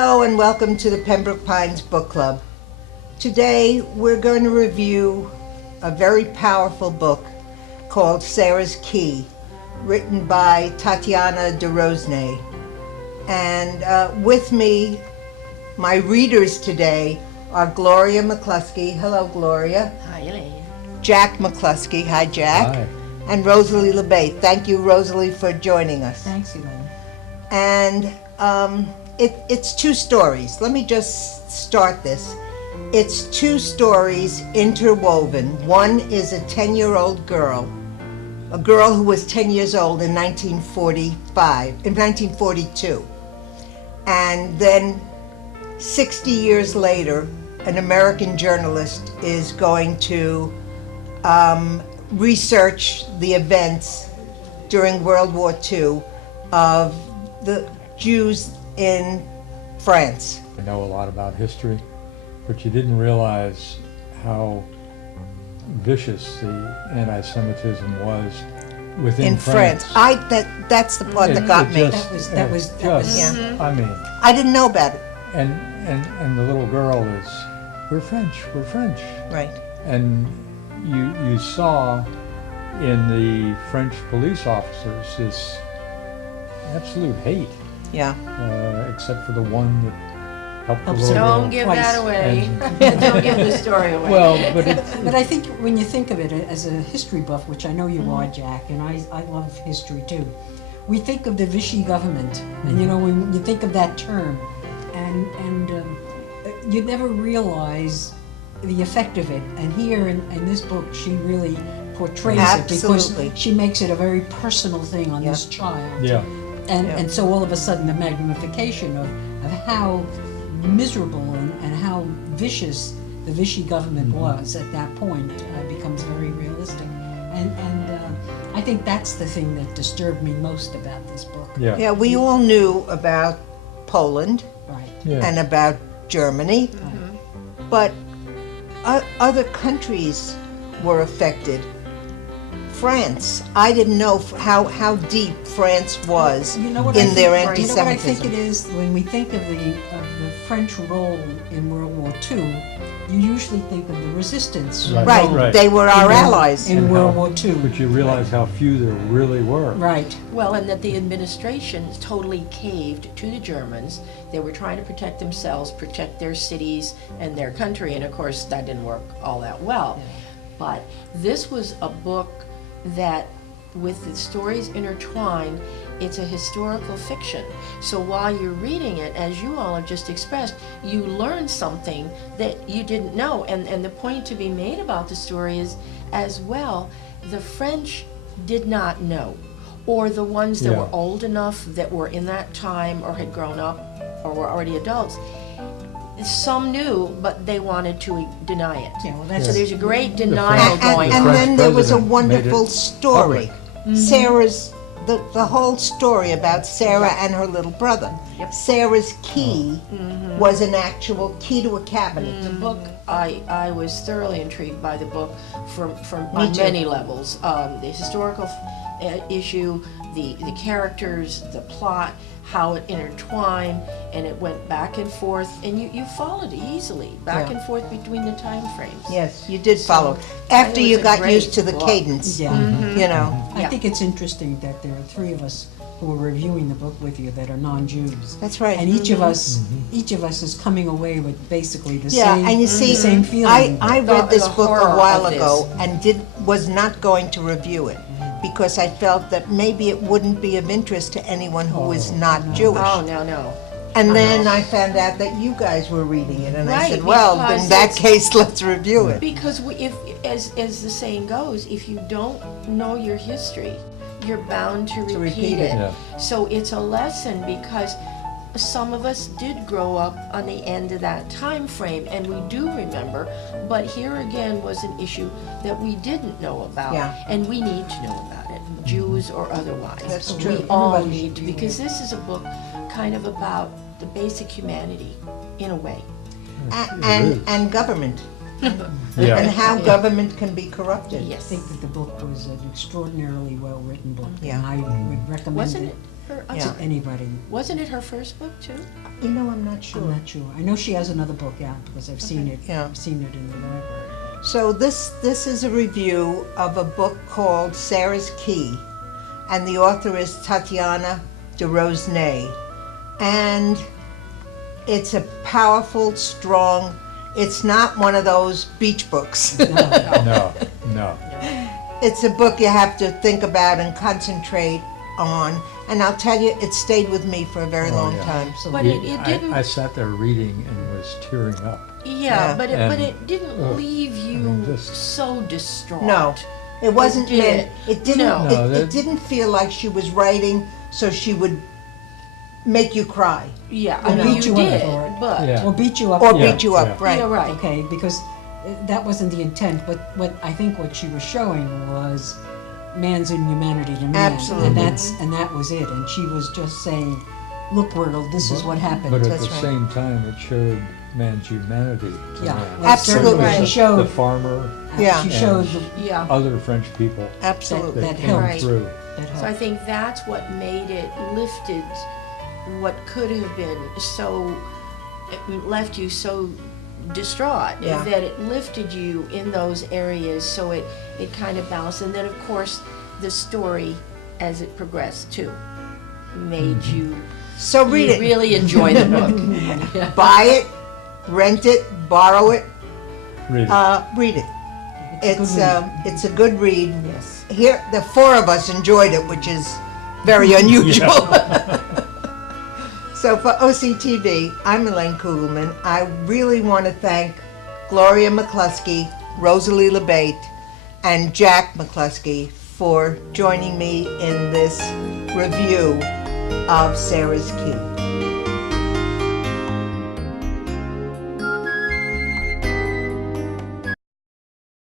Hello and welcome to the Pembroke Pines Book Club. Today we're going to review a very powerful book called Sarah's Key, written by Tatiana DeRosnay. And with me, my readers today are Gloria McCluskey. Hello, Gloria. Hi, Elaine. Jack McCluskey. Hi, Jack. Hi. And Rosalie Labate. Thank you, Rosalie, for joining us. Thanks, Elaine. And it's two stories. Let me just start this. It's two stories interwoven. One is a 10-year-old girl, a girl who was 10 years old in 1942. And then 60 years later, an American journalist is going to research the events during World War II of the Jews in France. I know a lot about history, but you didn't realize how vicious the anti-Semitism was within In France. That's the part that got me. That was yeah. I mean, I didn't know about it. and the little girl is, we're French. Right. And you saw in the French police officers this absolute hate, Yeah. except for the one that helped the little girl. Don't give that away. And- Don't give the story away. Well, but it, But I think when you think of it as a history buff, which I know you are, Jack, and I love history too, we think of the Vichy government, and when you think of that term, and you never realize the effect of it. And here in this book, she really portrays it Absolutely. because she makes it a very personal thing on this child. yeah. And so all of a sudden the magnification of how miserable and how vicious the Vichy government was at that point becomes very realistic. And I think that's the thing that disturbed me most about this book. Yeah. Yeah, we all knew about Poland Right. Yeah. and about Germany, but other countries were affected. France, I didn't know how deep France was You know what in I their think, You know what I think anti-Semitism. it is when we think of the French role in World War II. You usually think of the resistance. Right. Right, Right. they were our allies. in And World how- War II. But you realize how few there really were. Right. Well, and that the administration totally caved to the Germans. They were trying to protect themselves, protect their cities and their country, and of course that didn't work all that well. But this was a book that, with the stories intertwined, it's a historical fiction. So while you're reading it, as you all have just expressed, you learn something that you didn't know. And the point to be made about the story is, as well, the French did not know, or the ones that Yeah. were old enough that were in that time or had grown up or were already adults. Some knew, but they wanted to deny it. Yeah, well, that's So there's a great denial And, going and on. then there was a president wonderful made it story. Sarah's, the whole story about Sarah and her little brother. Yep. Sarah's key was an actual key to a cabinet. The book, I was thoroughly intrigued by the book from Me on too. many levels. The historical issue, the characters, the plot, how it intertwined, and it went back and forth, and you followed easily, back Yeah. and forth between the time frames. Yes, you did So, follow. I After think you it's a got great used to the book. cadence, Yeah. you know. I Yeah. think it's interesting that there are three of us who are reviewing the book with you that are non-Jews. That's right. And each of us is coming away with basically the Yeah, same, and you see, the same feeling. I read this The book horror a while of this. ago and was not going to review it because I felt that maybe it wouldn't be of interest to anyone who is not Jewish. Oh, no. And then I found out that you guys were reading it, and I Right, said, well, because in that it's- case, let's review it. Because if, as the saying goes, if you don't know your history, you're bound to repeat it. Yeah. So it's a lesson because some of us did grow up on the end of that time frame, and we do remember, but here again was an issue that we didn't know about, Yeah. and we need to know about it, Jews or otherwise. That's true. We all Everybody need to, should be because this is a book kind of about the basic humanity, in a way. And government, and Yeah. how government can be corrupted. I Yes. think that the book was an extraordinarily well-written book. Yeah. And I would recommend Wasn't it. it? Yeah. to anybody. Wasn't it her first book too? You know, I'm not sure. I'm not sure. I know she has another book out because I've seen it. Yeah. I've seen it in the library. So this is a review of a book called Sarah's Key, and the author is Tatiana DeRosnay, and it's a powerful, strong. It's not one of those beach books. No, no. It's a book you have to think about and concentrate on, and I'll tell you, it stayed with me for a very Oh, long yeah. time. So But it didn't. I sat there reading and was tearing up. Yeah, Yeah. but And- it didn't leave you mean, just- so distraught. no, it wasn't It meant. It didn't. No. No, It that- didn't feel like she was writing so she would make you cry Yeah, Or I know beat you you up did, for it. but Yeah. Or beat you up. or Yeah, beat you up. yeah. Right. you're right. Okay, because that wasn't the intent. But what I think what she was showing was man's inhumanity to man, Absolutely. and that was it. And she was just saying, "Look, world, this is what happened." But at That's the right. same time, it showed man's humanity to Yeah, man. well, Absolutely. certainly Right. She showed. The farmer, Yeah. She showed And- the, Yeah. other French people Absolutely. that That came helped. through. that So I helped. think that's what made it lifted what could have been so, it left you so distraught, Yeah. that it lifted you in those areas, so it kind of balanced. And then of course the story as it progressed too made you So read it. really enjoy the book. Buy it, rent it, borrow it, Read it. read it. It's a good read. It's a good read. Yes. Here, the four of us enjoyed it, which is very unusual. So for OCTV, I'm Elaine Kugelman. I really want to thank Gloria McCluskey, Rosalie Labate, and Jack McCluskey for joining me in this review of Sarah's Key.